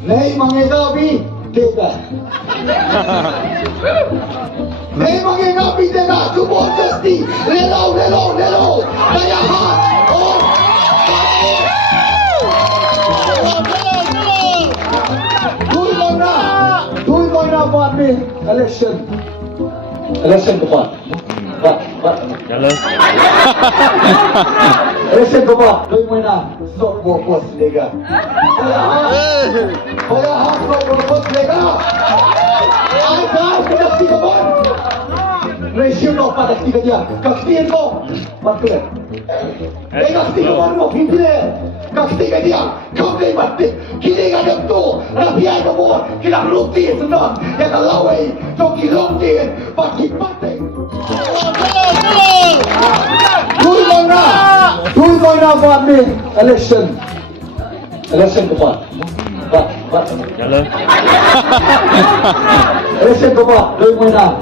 Nei mangegabi tega. Nei mangegabi tega support justi. Lelo. Daya ha. Oh. Dui koina buat ni election keempat. Pak. Jalan. Election keempat. Dui koina sok bos lega. Saya harus berbos lega. Agar kita tikapon. Ratio no pada tiga dia. Kaktian ko. Betul. Tikapon mo pinggir. Kaktiga dia. Kau ni mati. Kini ada tu. Rapiai kamu. Kita rutin senang. Yang lawai. Toki rutin. Pagi mati. Dui koina buat ni election keempat. Pak. Jalan. Election keempat. Dui koina